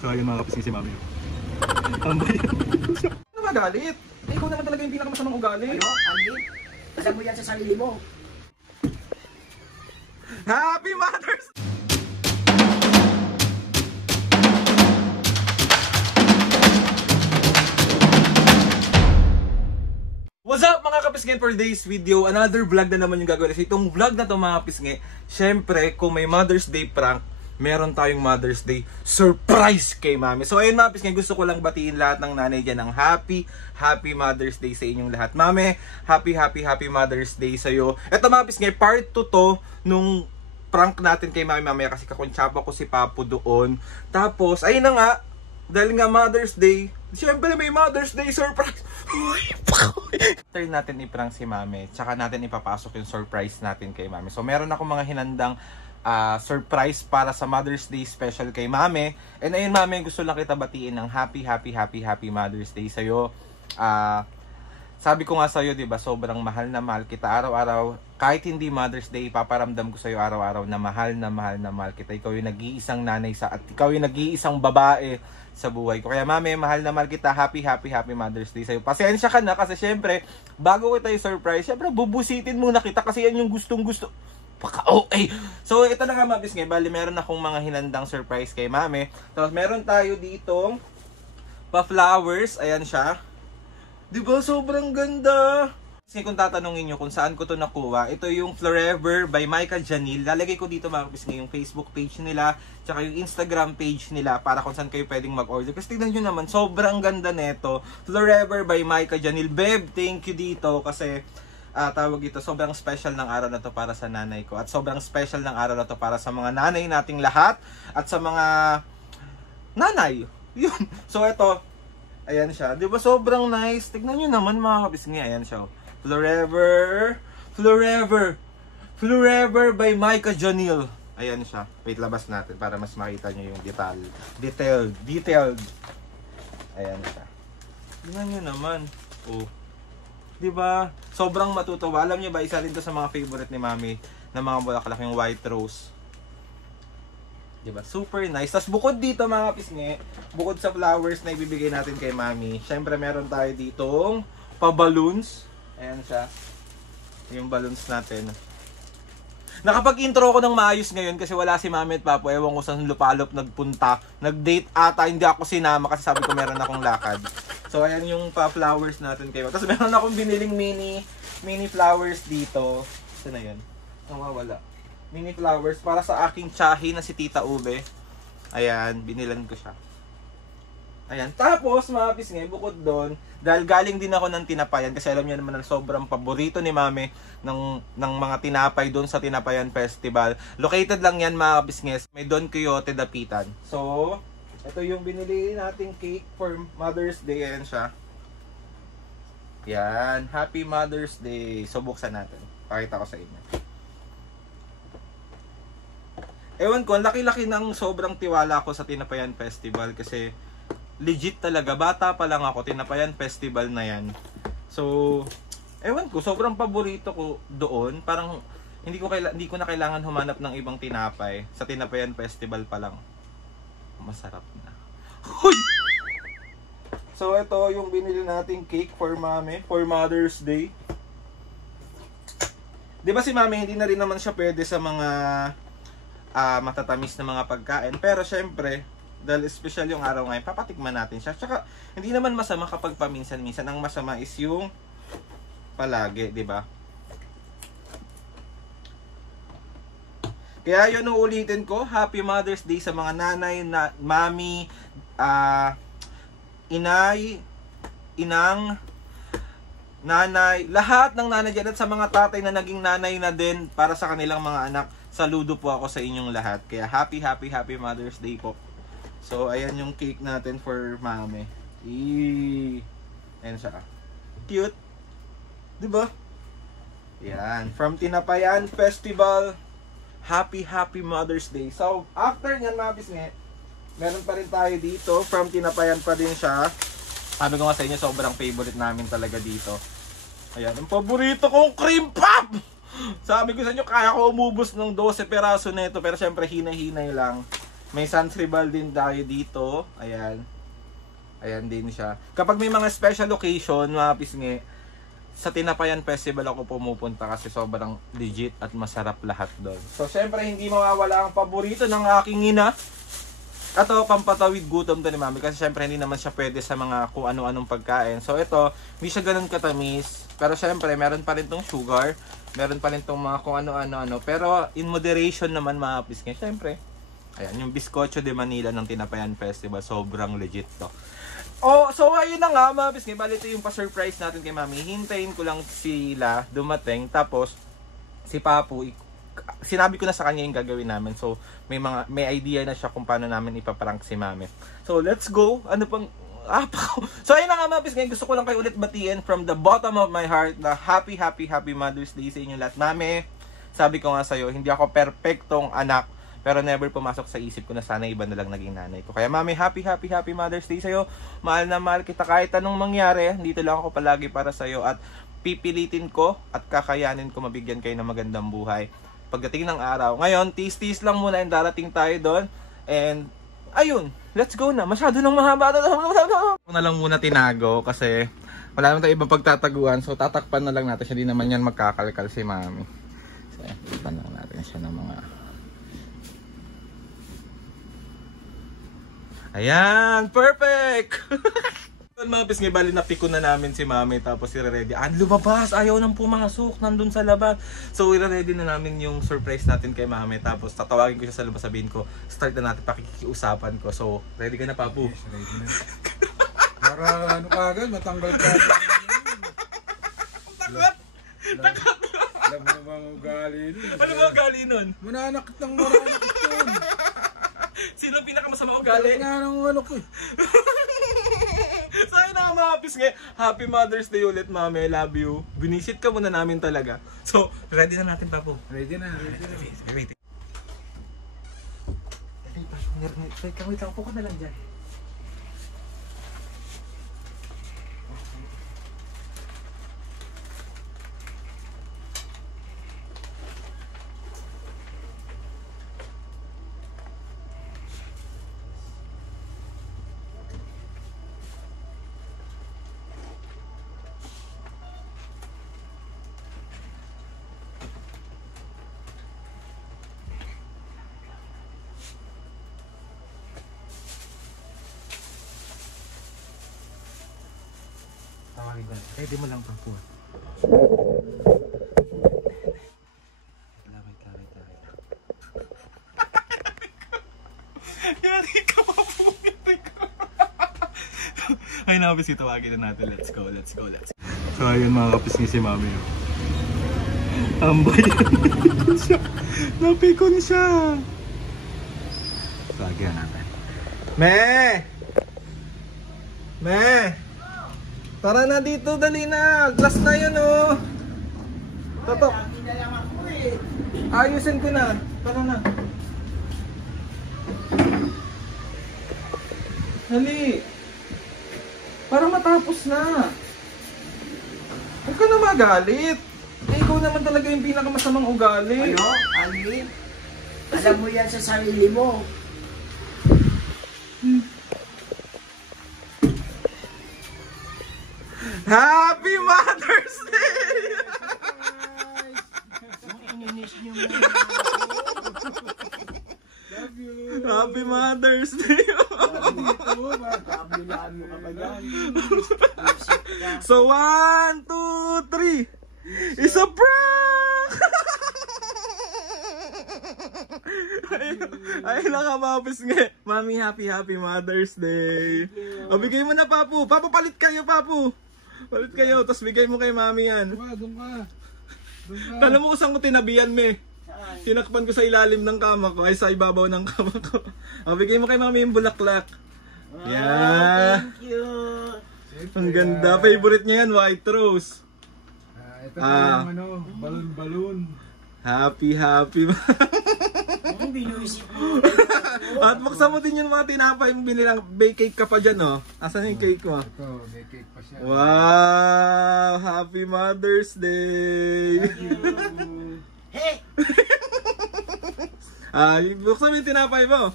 So ayun mga kapising si mami. Tambay. Ano magalit? Ikaw naman talaga yung pinakamasamang ugali. Ano? Andy? Alam mo yan sa sarili mo. Happy Mother's Day! What's up mga kapisngi, for today's video, another vlog na naman yung gagawin. So itong vlog na to mga kapisngi, syempre kung may Mother's Day prank, meron tayong Mother's Day surprise kay mami. So ayun mga kapisngi, gusto ko lang batiin lahat ng nanay dyan ng happy Mother's Day sa inyong lahat. Mami, happy Mother's Day sa'yo. Eto mga kapisngi, part 2 to nung prank natin kay mami mamaya kasi kakuntsapa ko si Papu doon. Tapos, ayun na nga, dahil nga Mother's Day, siyempre may Mother's Day surprise. Turn natin i-prank si mami, tsaka natin ipapasok yung surprise natin kay mami. So meron ako mga hinandang surprise para sa Mother's Day special kay mami. And ayun mami, gusto lang kita batiin ng happy Mother's Day sa'yo. Sabi ko nga sa'yo, diba, sobrang mahal na mahal kita araw-araw. Kahit hindi Mother's Day, paparamdam ko sa'yo araw-araw na mahal kita. Ikaw yung nag-iisang nanay at ikaw yung nag-iisang babae sa buhay ko. Kaya mami, mahal na mahal kita. Happy Mother's Day sa'yo. Pasensya ka na kasi syempre, bago kita yung surprise, syempre bubusitin muna kita kasi yan yung gustong-gusto. Paka-okay. So, ito na nga mga bisngi. Bali, meron akong mga hinandang surprise kay mami. Tapos, meron tayo ditong pa-flowers. Ayan siya. Diba? Sobrang ganda. Kasi kung tatanungin nyo kung saan ko to nakuha, ito yung Forever by Micah Janil. Lalagay ko dito mga kapisngi yung Facebook page nila, tsaka yung Instagram page nila para kung saan kayo pwedeng mag-order. Kasi tignan nyo naman, sobrang ganda neto. Forever by Micah Janil. Beb, thank you dito kasi tawag ito, sobrang special ng araw na to para sa nanay ko. At sobrang special ng araw na to para sa mga nanay nating lahat at sa mga nanay. Yun. So ito, ayan siya. Di ba sobrang nice? Tignan nyo naman mga kapisngi. Ayan siya. Forever by Micah Janil. Ayan siya. Wait, labas natin para mas makita nyo yung detailed. Ayan siya. Tignan nyo naman. Oh. Diba? Sobrang matutuwa. Alam niyo ba, isa rin to sa mga favorite ni mami na mga bulaklak, yung white rose. Diba? Super nice. Tapos bukod dito mga kapisngi, bukod sa flowers na ibibigay natin kay mami, syempre meron tayo ditong pa-balloons. Ayan siya. Yung balloons natin. Nakapag-intro ko ng maayos ngayon kasi wala si mami at papo. Ewan ko saan lupalop nagpunta. Nag-date ata, hindi ako sinama kasi sabi ko meron akong lakad. So ayan yung pa-flowers natin kayo. Tapos meron akong biniling mini flowers dito. Saan na yun? Nawawala. Mini flowers para sa aking tsahi na si Tita Ube. Ayan, binilan ko siya. Ayan. Tapos mga pisngi, bukod doon, dahil galing din ako ng tinapayan kasi alam niyo naman na sobrang paborito ni mami ng mga tinapay doon sa Tinapayan Festival. Located lang yan mga pisngi, may Don Quixote Dapitan. So, ito yung binili nating cake for Mother's Day. Ayan siya. Yan. Happy Mother's Day. So, buksan natin. Pakita ko sa inyo. Ewan ko, laki-laki ng sobrang tiwala ko sa Tinapayan Festival kasi legit talaga. Bata pa lang ako, Tinapayan Festival na yan. So, ewan ko, sobrang paborito ko doon. Parang hindi ko na kailangan humanap ng ibang tinapay. Sa Tinapayan Festival pa lang. Masarap na. Hoy! So ito yung binili nating cake for mami for Mother's Day. 'Di ba si mami hindi na rin naman siya pwede sa mga matatamis na mga pagkain, pero syempre dahil special yung araw ngayon, papatikman natin siya. Tsaka hindi naman masama kapag paminsan-minsan. Ang masama is yung palagi, 'di ba? Kaya yun, uulitin ko, Happy Mother's Day sa mga nanay, mami, inay, inang, nanay, lahat ng nanay dyan at sa mga tatay na naging nanay na din para sa kanilang mga anak. Saludo po ako sa inyong lahat. Kaya happy Mother's Day po. So, ayan yung cake natin for mami. Ayan siya. Cute. Diba? Yan. From Tinapayan Festival. Happy Mother's Day. So, after nyan mga bisngi, meron pa rin tayo dito. From Tinapayan pa din siya. Sabi ko nga sa inyo, sobrang favorite namin talaga dito. Ayan, ang paborito kong cream pop! Sabi ko sa inyo, kaya ko umubos ng 12 peraso na ito. Pero syempre, hinay-hinay lang. May sans ribal din tayo dito. Ayan. Ayan din siya. Kapag may mga special occasion, mga pisngi, sa Tinapayan Festival ako pumupunta kasi sobrang legit at masarap lahat doon. So, syempre, hindi mawawala ang paborito ng aking ina. Ito, pampatawid gutom to ni Mami kasi syempre hindi naman siya pwede sa mga kung ano-anong pagkain. So ito, hindi siya ganun katamis. Pero syempre, meron pa rin tong sugar. Meron pa rin tong mga kung ano-ano. Pero in moderation naman mga pisngi. Syempre, ayan, yung Bizcocho de Manila ng Tinapayan Festival. Sobrang legit to. Oh, so ayun na nga mga pisngi. Bali ito yung pa-surprise natin kay Mami. Hintayin ko lang sila dumating. Tapos, si Papu, sinabi ko na sa kanya yung gagawin namin. So, may idea na siya kung paano namin ipaprank si Mami. So, let's go. Ano pang so, ayun na nga mga pisngi. Gusto ko lang kayo ulit batiin from the bottom of my heart na happy Mother's Day sa inyo lahat. Mami, sabi ko nga sa'yo, hindi ako perfectong anak. Pero never pumasok sa isip ko na sana iba na lang naging nanay ko. Kaya Mami, happy Mother's Day sa'yo. Mahal na mahal kita kahit anong mangyari. Dito lang ako palagi para sa'yo. At pipilitin ko at kakayanin ko mabigyan kayo ng magandang buhay pagdating ng araw. Ngayon, tis lang muna yung darating tayo doon. And, ayun, let's go na. Masyado nang mahaba. Ako na lang muna tinago kasi wala naman tayo ibang pagtataguan. So, tatakpan na lang natin siya. Di naman yan magkakalkal si Mami. So, tatakpan lang natin siya ng mga... Ayan! Perfect! Mga pisngi, bali na piko na namin si Mami tapos i-ready. Lumabas! Ayaw nang pumasok, nandun sa labas. So i-ready na namin yung surprise natin kay Mami. Tapos tatawagin ko siya sa labas, sabihin ko, start na natin, pakikiusapan ko. So, ready ka na, Papu? Yes, ready na. Para ano ka agad, matanggal ka agad. Takot! Takot! Alam mo naman ang ugali nun. Ano ba ugali nun? Mananakit ng mananakit yun. Sino ang pinakamasama ugali? Nga nang ano ko eh. So ayun na mga pisngi, happy Mother's Day ulit Mami, I love you. Binisit ka muna namin talaga. So, ready na natin, Papu. Ready na, ready na. Ready. Wait lang, upo ka na lang dyan. Tawagin ko na. Ready mo lang, Papu. Wait. Yari ka, Papu. Ay, nakapis tawagin na natin. Let's go. So, ayun mga kapis si Mami. Ambay. Napikon siya. Tawagin na natin. Me! Tara na dito, dali na. Glass na yun, oh. Tatok. Ayusin ko na. Tara na. Dali. Para matapos na. Huwag ka na magalit. Ikaw naman talaga yung pinakamasamang ugali. Ano? Alvin? Alam mo yan sa sarili mo. Happy Mother's Day! Ininis niyo mo. Love you. Happy Mother's Day! Kabilaan mo ka pa dyan. So 1, 2, 3. It's a prank! Ay nakamapis nga. Mami, happy Mother's Day. O bigay mo na, Papu. Papu, palit kayo, Papu. Palit kayo, tapos bigay mo kay Mami yan. Doon ka. Alam mo saan ko tinabihan, me? Tinakpan ko sa ilalim ng kama ko, ay sa ibabaw ng kama ko. O bigay mo kay Mami yung bulaklak. Yeah. Thank you. Ang ganda. Favorite niya yan, white rose. Ito na yung ano, balon. Happy. Binuisip mo. At buksan mo din yung mga tinapay yung binilang bake cake ka pa dyan, oh. Asan yung cake mo? Ito, may cake pa siya. Wow! Happy Mother's Day! Hey! Buksan mo yung tinapay mo.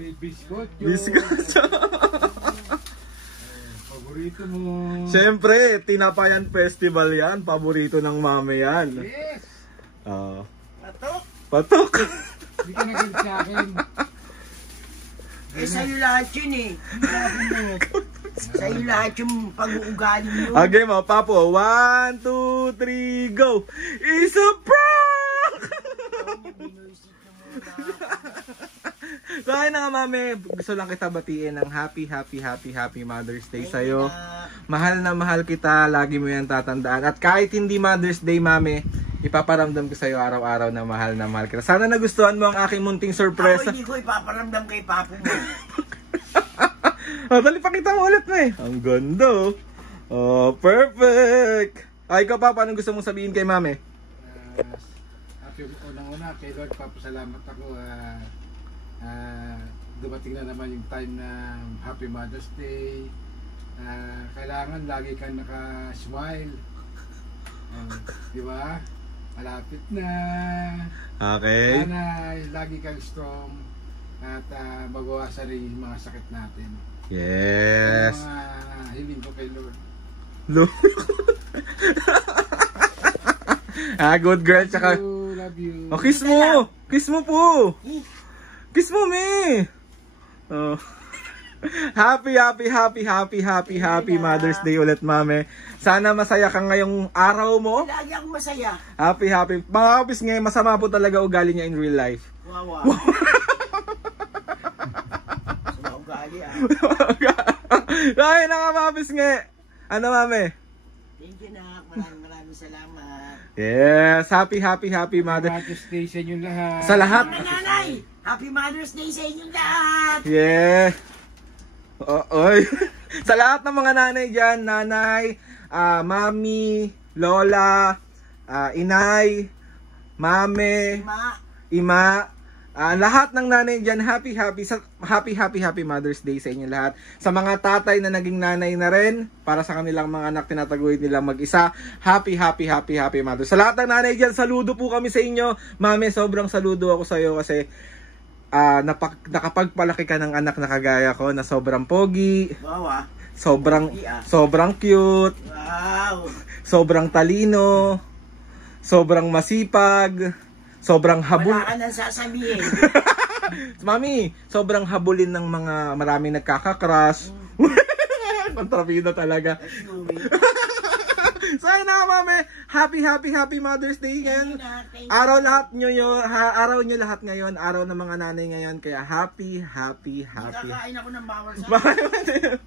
Biskotyo. Biskotyo. Paborito mo. Siyempre, Tinapayan Festival yan. Paborito ng mami yan. Yes. Patok. Patok. Hindi ka nagalit sa akin. Eh, sa'yo lahat yun eh. Sabi mo. Sa'yo lahat yung pag-uugali mo. Okay mo, Papo. 1, 2, 3, go! It's a prank! So ayun na nga mami, gusto lang kita batiin ng happy Mother's Day sa'yo. Mahal na mahal kita, lagi mo yan tatandaan. At kahit hindi Mother's Day mami, ipaparamdam ko sa'yo araw-araw na mahal kita. Sana nagustuhan mo ang aking munting sorpresa. Ako hindi ko ipaparamdam kay Papo mo. Oh, dali pakita mo ulit na eh. Ang ganda. Oh, perfect. Ay, ikaw pa, paano gusto mong sabihin kay mami? Happy unang-una, kay Lord, papasalamat ako. Dumating na naman yung time na Happy Mother's Day. Kailangan lagi kang naka-smile. Di ba? Malapit na. Okay. Sana lagi kang strong at mabawasan rin yung mga sakit natin. Yes. Ang mga hiling ko kay Lord. Good girl. Tsaka, Love you. oh, kiss mo. Kiss mo po. Kiss mo, me. Oh. Happy Mother's Day ulit, mami. Sana masaya ka ngayong araw mo. Lagi akong masaya. Happy. Mga kapis ngayon, masama po talaga ugali niya in real life. Wow. Sama ugali ah. Ay, nakapapis nga. Ano, mami? Thank you na. Maraming salamat. Yes, happy Mother. Mother's Day sa inyong lahat. Sa lahat. Mga nanay, Happy Mother's Day sa inyong lahat. Yeah. Oy. Sa lahat ng mga nanay dyan, nanay, mami, lola, inay, mame, ima, lahat ng nanay dyan, happy Mother's Day sa inyo lahat. Sa mga tatay na naging nanay na rin, para sa kanilang mga anak, tinataguyod nilang mag-isa, happy Mother's. Sa lahat ng nanay dyan, saludo po kami sa inyo. Mami, sobrang saludo ako sa iyo kasi nakapagpalaki ka ng anak na kagaya ko na sobrang pogi, Wow. sobrang cute, Wow. sobrang talino, sobrang masipag, sobrang habul. Wala ka nang sasabihin. Mami, sobrang habulin ng mga maraming nagkaka-crush. Kontrabida talaga. So ayun na mami, happy Mother's Day ngayon. Araw nyo lahat ngayon, araw ng mga nanay ngayon, kaya happy. Kakain ako ng bawal sa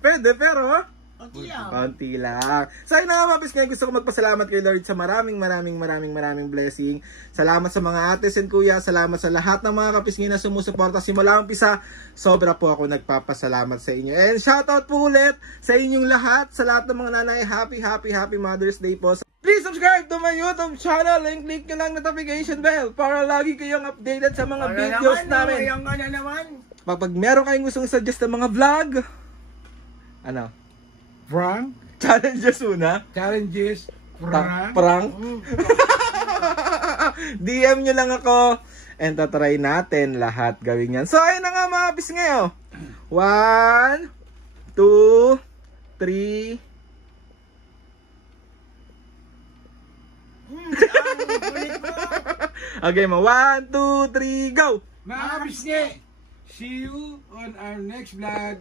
Pwede, pero konti lang. So ayun na mapis ngayon, gusto ko magpasalamat kay Lord sa maraming blessing. Salamat sa mga ates and kuya, salamat sa lahat ng mga kapisngin na sumusuporta simula umpisa. Sobra po ako nagpapasalamat sa inyo. And shoutout po ulit sa inyong lahat, sa lahat ng mga nanay, happy Mother's Day po. Please subscribe to my YouTube channel and click nyo lang notification bell para lagi kayong updated sa mga videos namin. Pag meron kayong gustong suggest ng mga vlog, ano? Prank? Challenges muna? Challenges? Prank? Prank? DM nyo lang ako and tatry natin lahat gawin yan. So ayun na nga mga bis ngayon. 1, 2, 3. Okay mo. 1, 2, 3, go! Mga bisne, see you on our next vlog.